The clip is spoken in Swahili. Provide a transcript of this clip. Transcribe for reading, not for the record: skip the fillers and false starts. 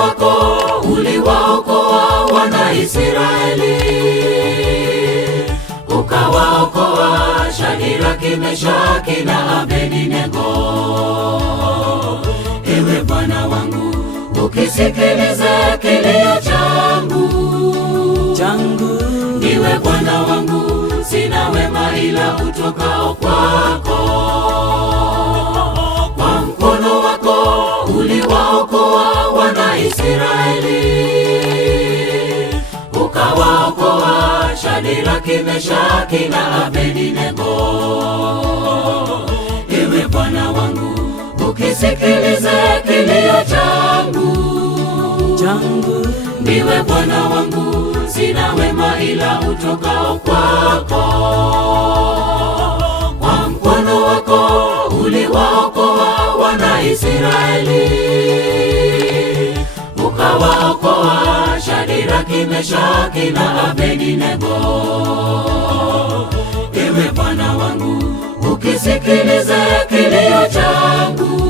wako uliwaokoa wana Israeli, ukawaokoa Shadraka, Meshaki na Abednego. Ewe Bwana wangu, ukisikilize kilio changu. Niwe Bwana wangu, sina wema ila utokao kwako. Kwa mkono wako uliwaokoa wana Israeli, ukawaokoa Shadraka, Meshaki na Abednego. Ewe Bwana wangu, ukisikilize kilio changu. Ndiwe Bwana wangu, sina wema ila utokao kwako. Kwa mkono wako uliwaokoa wana Israeli, ukawaokoa Shadraka, Meshaki na Abednego. Ewe Bwana wangu, ukisikilize kilio changu.